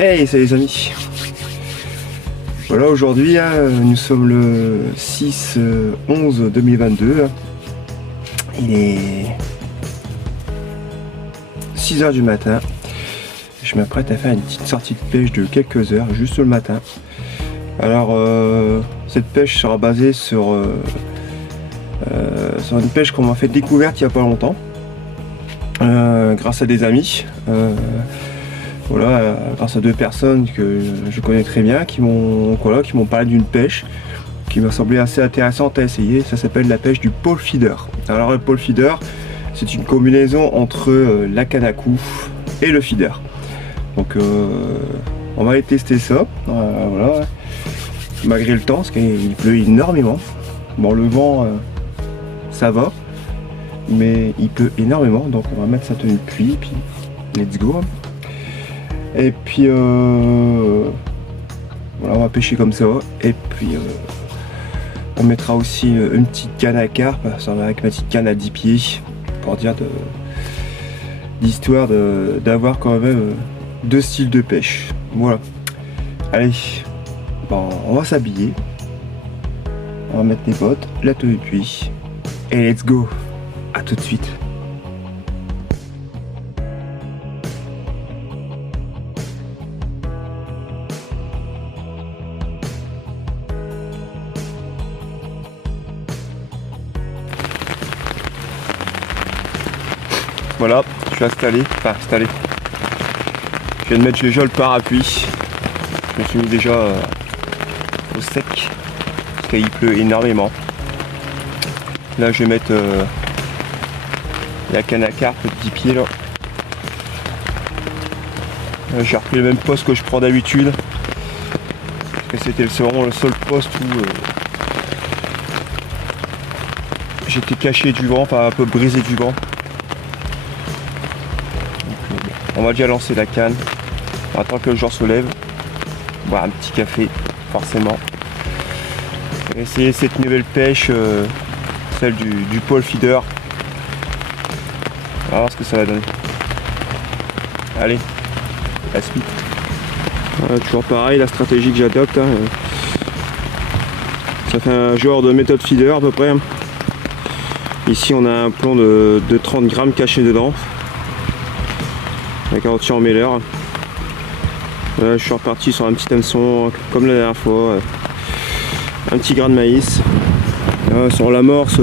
Hey, salut les amis. Voilà, aujourd'hui, nous sommes le 6/11/2022. Il est 6 h du matin. Je m'apprête à faire une petite sortie de pêche de quelques heures, juste le matin. Alors, cette pêche sera basée sur une pêche qu'on m'a fait découverte il n'y a pas longtemps, grâce à des amis. Voilà, grâce à deux personnes que je connais très bien qui m'ont parlé d'une pêche qui m'a semblé assez intéressante à essayer. Ça s'appelle la pêche du pole feeder. Alors le pole feeder, c'est une combinaison entre la canne à coups et le feeder. Donc on va aller tester ça. Voilà. Malgré le temps, parce qu'il pleut énormément. Bon, le vent, ça va, mais il pleut énormément, donc on va mettre sa tenue de pluie, puis let's go. Et puis voilà, on va pêcher comme ça. Et puis on mettra aussi une petite canne à carpe, ça va avec ma petite canne à 10 pieds, pour dire d'histoire d'avoir quand même deux styles de pêche. Voilà. Allez, bon, on va s'habiller. On va mettre les bottes, la tenue de pluie. Et let's go. À tout de suite. Voilà, je suis installé. Je viens de mettre déjà le parapluie. Je me suis mis déjà au sec, parce qu'il pleut énormément. Là je vais mettre la canne à carpe de 10 pieds là. J'ai repris le même poste que je prends d'habitude. Parce que c'était vraiment le seul poste où j'étais caché du vent, enfin un peu brisé du vent. On va déjà lancer la canne. On attend que le jour se lève. Boire un petit café, forcément. On va essayer cette nouvelle pêche, celle du pole feeder. On va voir ce que ça va donner. Allez, la suite. Toujours pareil, la stratégie que j'adopte. Ça fait un genre de méthode feeder à peu près. Ici on a un plomb de 30 grammes caché dedans. Avec un rôti en mêleur. Là, je suis reparti sur un petit hameçon comme la dernière fois. Un petit grain de maïs. Là, sur l'amorce,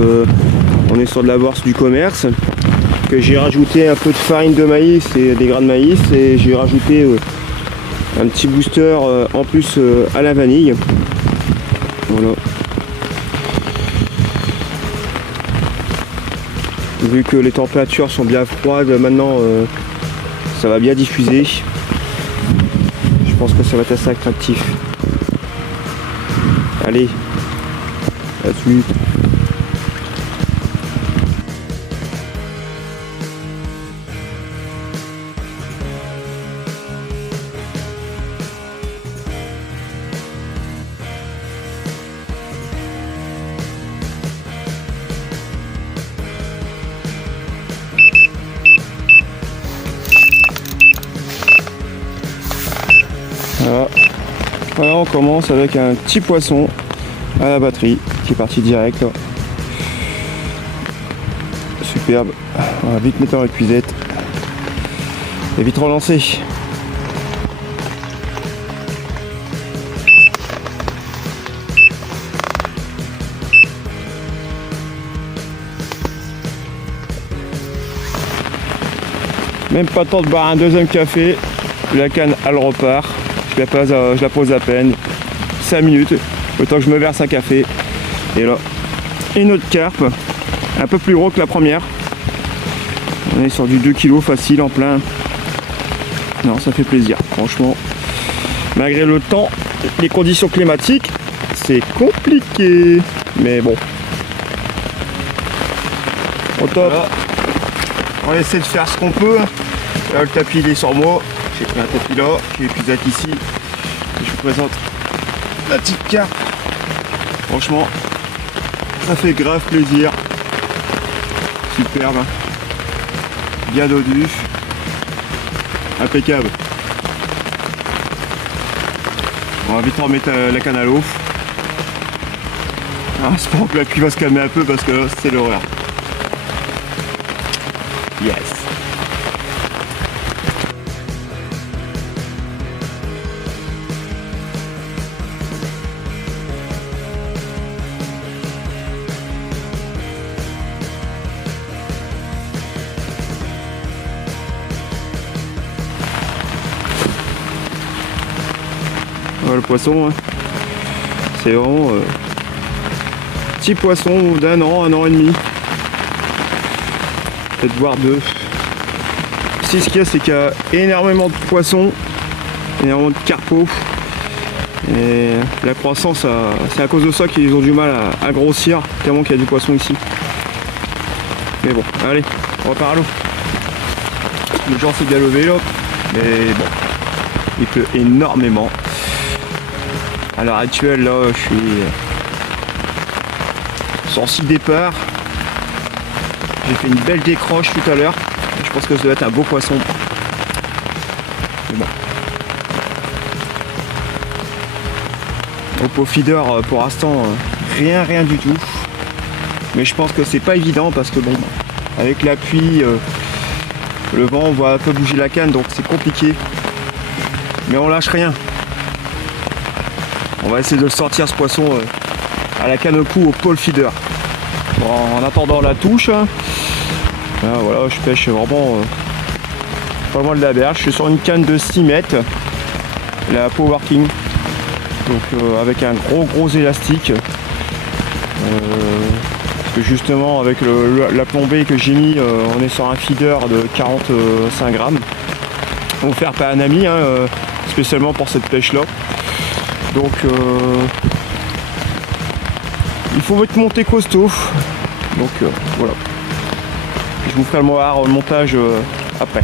on est sur de l'amorce du commerce. Que j'ai rajouté un peu de farine de maïs et des grains de maïs. Et j'ai rajouté un petit booster en plus à la vanille. Voilà. Vu que les températures sont bien froides maintenant, ça va bien diffuser. Je pense que ça va être assez attractif. Allez, à tout de suite. Voilà, on commence avec un petit poisson à la batterie qui est parti direct. Là. Superbe. On va vite mettre dans la cuisette et vite relancer. Même pas le temps de boire un deuxième café, la canne elle repart. Je la pose à peine 5 minutes, le temps que je me verse un café. Et là, une autre carpe, un peu plus gros que la première. On est sur du 2 kg facile en plein. Non, ça fait plaisir, franchement. Malgré le temps, les conditions climatiques, c'est compliqué. Mais bon. Au top. Voilà. On essaie de faire ce qu'on peut. Là, le tapis il est sur moi. J'ai pris un tapis là, j'ai épuisé ici. Et je vous présente la petite carpe. Franchement, ça fait grave plaisir. Superbe. Bien dodu. Impeccable. On va vite remettre la canne à l'eau. J'espère que la pluie va se calmer un peu parce que là c'est l'horreur. Yes. Voilà le poisson, hein. C'est vraiment petit poisson d'un an, 1 an et demi. Peut-être voire 2. Ici ce qu'il y a, c'est qu'il y a énormément de poissons, énormément de carpeaux. Et la croissance, c'est à cause de ça qu'ils ont du mal à grossir, tellement qu'il y a du poisson ici. Mais bon, allez, on repart à l'eau. Le jour s'est bien levé là, mais bon, il pleut énormément. À l'heure actuelle, là, je suis sur 6 départ. J'ai fait une belle décroche tout à l'heure. Je pense que ça doit être un beau poisson. Mais bon. Au pot feeder, pour l'instant, rien du tout. Mais je pense que c'est pas évident parce que bon, avec la pluie, le vent, on va un peu bouger la canne, donc c'est compliqué. Mais on lâche rien. On va essayer de le sortir ce poisson à la canne au cou au pole feeder. Bon, en attendant la touche, là, voilà, je pêche vraiment pas loin de la berge. Je suis sur une canne de 6 mètres, la Power King, donc avec un gros élastique. Parce que justement avec la plombée que j'ai mis, on est sur un feeder de 45 grammes, offert par un ami, hein, spécialement pour cette pêche là. Donc il faut être monté costaud. Donc voilà. Je vous ferai le montage après.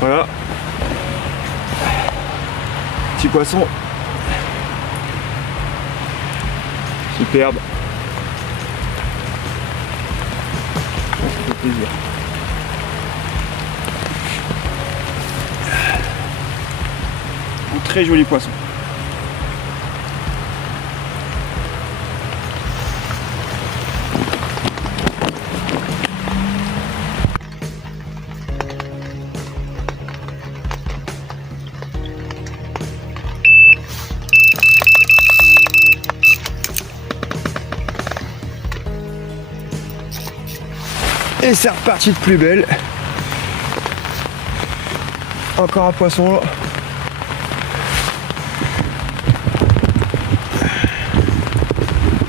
Voilà. Petit poisson. Superbe. Ça fait plaisir. Un très joli poisson. Et c'est reparti de plus belle. Encore un poisson là.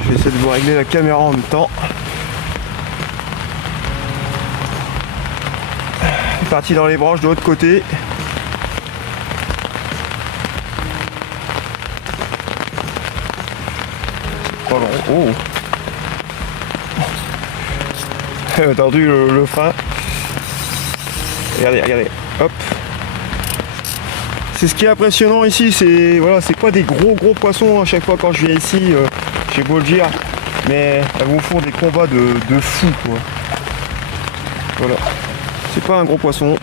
Je vais essayer de vous régler la caméra en même temps. C'est parti dans les branches de l'autre côté. Oh non, oh. Elle a tordu le frein. Regardez, hop. C'est ce qui est impressionnant ici, c'est voilà, c'est pas des gros poissons à chaque fois quand je viens ici, j'ai beau le dire, mais elles vous font des combats de fou quoi. Voilà, c'est pas un gros poisson,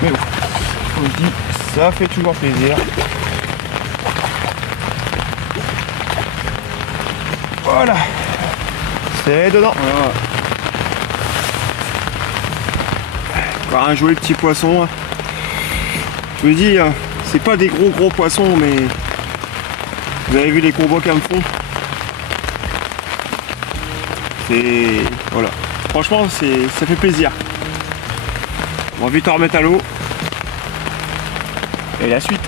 mais bon, je vous le dis, ça fait toujours plaisir. Voilà. C'est dedans. Voilà. Encore un joli petit poisson. Je vous dis, c'est pas des gros poissons, mais vous avez vu les combos qu'elles me font. C'est voilà. Franchement, ça fait plaisir. On va vite en remettre à l'eau. Et la suite.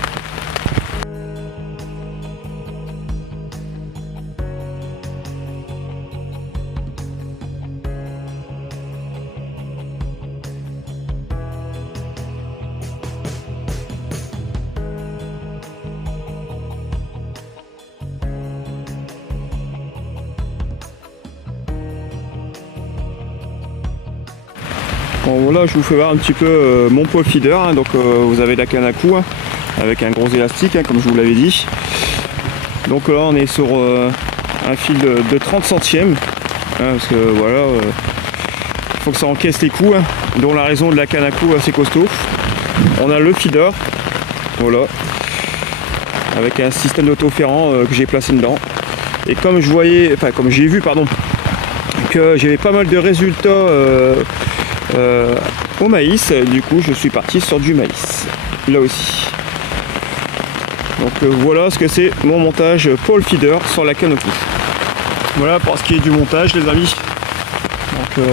Bon, voilà, je vous fais voir un petit peu mon pole feeder, hein. Donc vous avez la canne à cou, hein, avec un gros élastique, hein, comme je vous l'avais dit. Donc là on est sur un fil de 30 centièmes, hein, parce que voilà, il faut que ça encaisse les coups, hein, dont la raison de la canne à cou assez costaud. On a le feeder, voilà, avec un système d'autoférent que j'ai placé dedans. Et comme je voyais, enfin comme j'ai vu, pardon, que j'avais pas mal de résultats au maïs, du coup je suis parti sur du maïs, là aussi. Donc voilà ce que c'est mon montage pole feeder sur la canne au cou. Voilà pour ce qui est du montage, les amis. Donc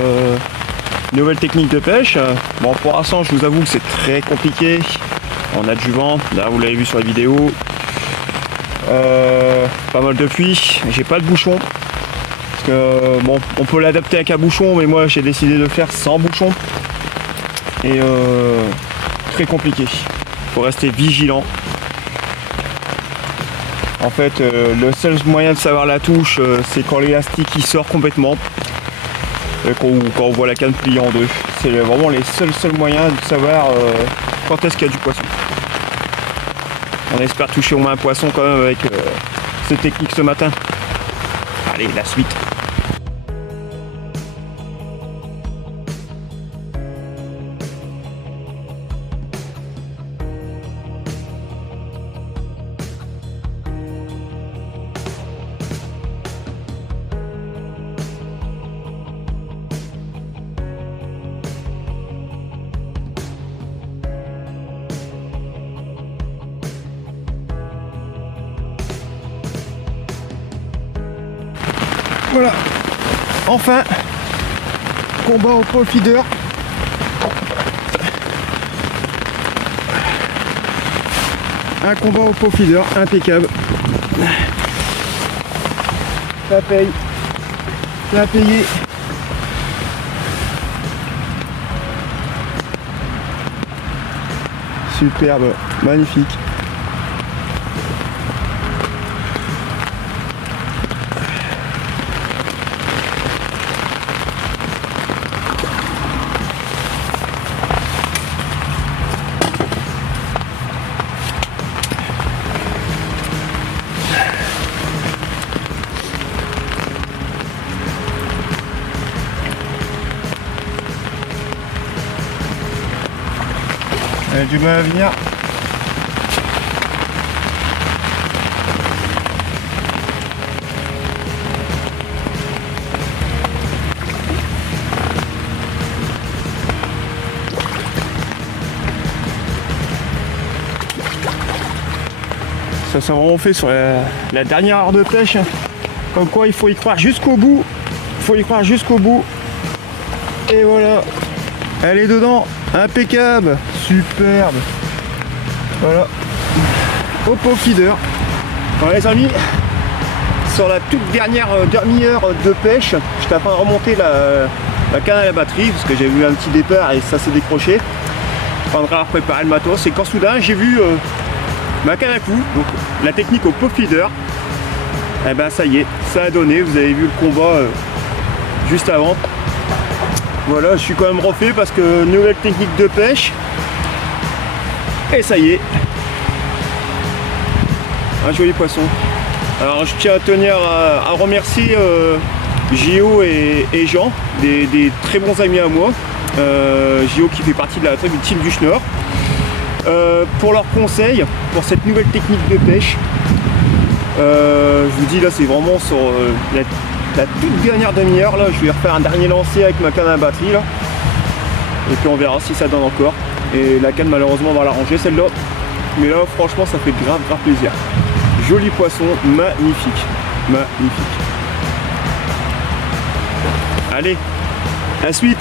nouvelle technique de pêche. Bon, pour l'instant je vous avoue que c'est très compliqué. On a du vent, là vous l'avez vu sur la vidéo. Pas mal de pluie, j'ai pas de bouchon. Parce que bon, on peut l'adapter avec un bouchon, mais moi j'ai décidé de le faire sans bouchon. Et très compliqué. Faut rester vigilant. En fait, le seul moyen de savoir la touche, c'est quand l'élastique il sort complètement. Quand on voit la canne pliée en deux. C'est vraiment les seuls moyens de savoir quand est-ce qu'il y a du poisson. On espère toucher au moins un poisson quand même avec cette technique ce matin. Allez, la suite. Voilà, enfin, combat au pole feeder. Un combat au pole feeder, impeccable. Ça paye, ça a payé. Superbe, magnifique. Elle a du mal à venir. Ça s'est vraiment fait sur la dernière heure de pêche. Comme quoi il faut y croire jusqu'au bout. Il faut y croire jusqu'au bout. Et voilà. Elle est dedans. Impeccable. Superbe. Voilà. Au pole feeder. Voilà les amis. Sur la toute dernière demi-heure de pêche, j'étais en train de remonter la canne à la batterie parce que j'ai vu un petit départ et ça s'est décroché. Je suis en train de préparer le matos et quand soudain j'ai vu ma canne à cou, donc la technique au pole feeder. Et ben ça y est, ça a donné. Vous avez vu le combat juste avant. Voilà, je suis quand même refait parce que nouvelle technique de pêche. Et ça y est. Un joli poisson. Alors je tiens à tenir à remercier Gio et Jean, des très bons amis à moi. Gio qui fait partie de la team du Schnorr. Pour leurs conseils, pour cette nouvelle technique de pêche. Je vous dis là c'est vraiment sur la toute dernière demi-heure là, je vais refaire un dernier lancer avec ma canne à batterie là. Et puis on verra si ça donne encore. Et la canne malheureusement on va la ranger celle-là. Mais là franchement ça fait grave plaisir. Joli poisson, magnifique. Magnifique. Allez, la suite.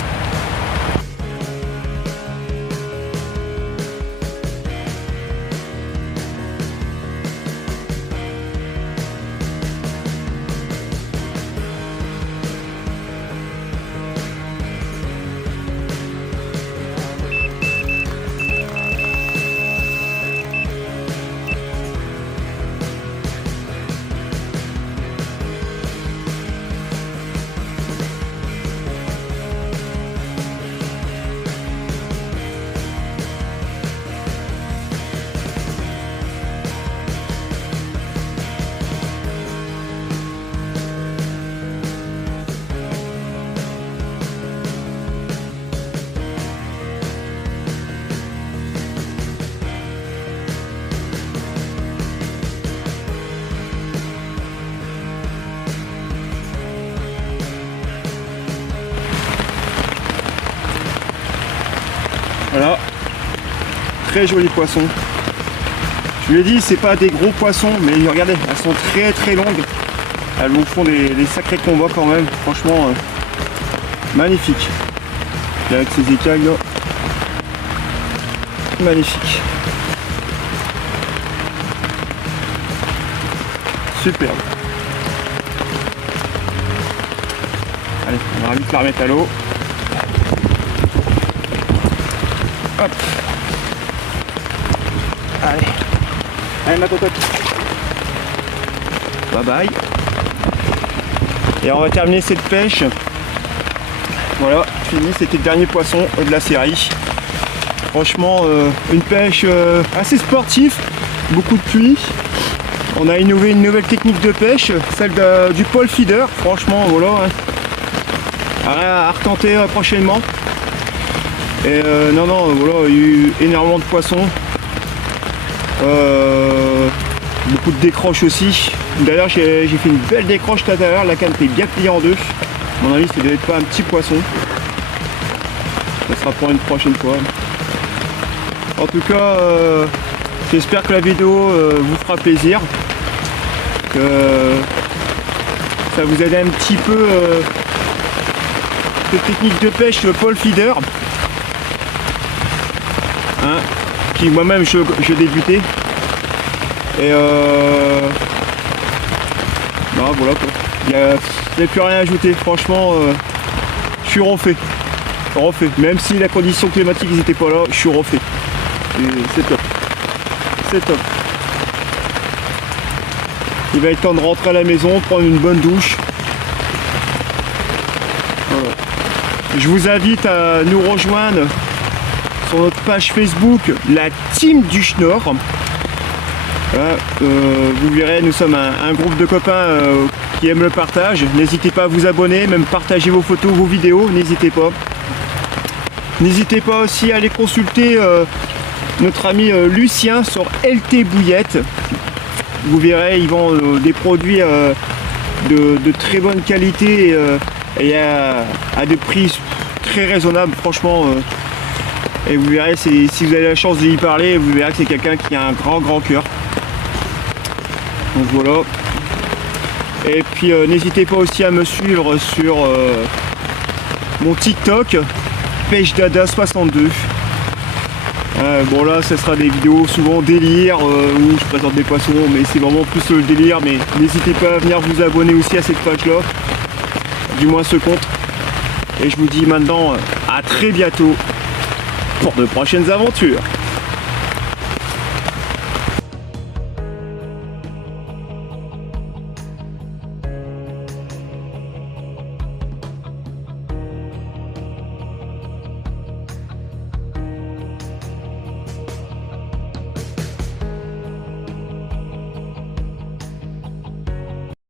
très jolis poissons. Je vous l'ai dit, c'est pas des gros poissons, mais regardez, elles sont très très longues. Elles vous font des sacrés combats quand même. Franchement, magnifique. Et avec ces écailles là, magnifique. Superbe. Allez, on va vite la remettre à l'eau. Hop. Allez. Allez ma cocotte. Bye bye. Et on va terminer cette pêche. Voilà, fini, c'était le dernier poisson de la série. Franchement, une pêche assez sportive, beaucoup de pluie. On a innové une nouvelle technique de pêche, celle du pole feeder. Franchement, voilà, hein. À retenter prochainement. Et non, voilà, il y a eu énormément de poissons. Beaucoup de décroches aussi. D'ailleurs, j'ai fait une belle décroche tout à l'heure. La canne était bien pliée en deux. À mon avis, ça devait être pas un petit poisson. Ça sera pour une prochaine fois. En tout cas, j'espère que la vidéo vous fera plaisir. Que ça vous aide un petit peu cette technique de pêche, le pole feeder. Hein, qui moi-même je débutais. Et non, voilà quoi. Il n'y a plus rien à ajouter. Franchement, je suis refait. Même si la condition climatique n'était pas là, je suis refait. C'est top. C'est top. Il va être temps de rentrer à la maison, prendre une bonne douche. Voilà. Je vous invite à nous rejoindre sur notre page Facebook, la Team du Schnorr. Voilà, vous verrez, nous sommes un groupe de copains qui aiment le partage. N'hésitez pas à vous abonner, même partager vos photos, vos vidéos, n'hésitez pas. N'hésitez pas aussi à aller consulter notre ami Lucien sur LT Bouillette. Vous verrez, ils vendent des produits de très bonne qualité et à des prix très raisonnables, franchement. Et vous verrez, si vous avez la chance de lui parler, vous verrez que c'est quelqu'un qui a un grand cœur. Donc voilà. Et puis n'hésitez pas aussi à me suivre sur mon TikTok, PêcheDada62. Bon là, ce sera des vidéos souvent délire où je présente des poissons, mais c'est vraiment plus le délire. Mais n'hésitez pas à venir vous abonner aussi à cette page là, du moins ce compte. Et je vous dis maintenant à très bientôt pour de prochaines aventures.